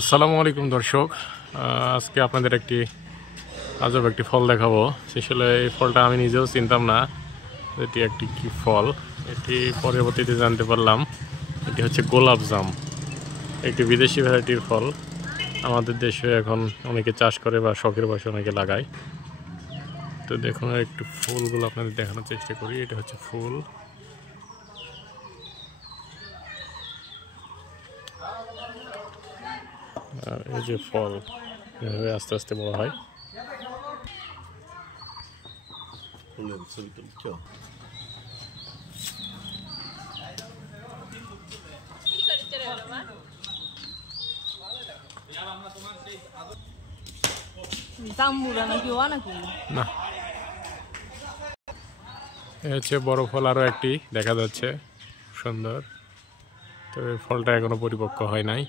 আসসালামু আলাইকুম দর্শক, আজকে আপনাদের একটি আজব একটি ফল দেখাবো। আসলে এই ফলটা আমি নিজেও চিনতাম না এটি একটি কি ফল। এটি পরবর্তীতে জানতে পারলাম এটি হচ্ছে গোলাপ জাম, একটি বিদেশি ভ্যারাইটির ফল। আমাদের দেশে এখন অনেকে চাষ করে বা শখের বশে অনেকে লাগায়। তো দেখুন একটু ফুলগুলো আপনাদের দেখানোর চেষ্টা করি। এটা হচ্ছে ফুল, আর এই যে ফল এভাবে আস্তে আস্তে বড় হয়। না, এ হচ্ছে বড় ফল, আরো একটি দেখা যাচ্ছে সুন্দর। তো এই ফলটা এখনো পরিপক্ক হয় নাই।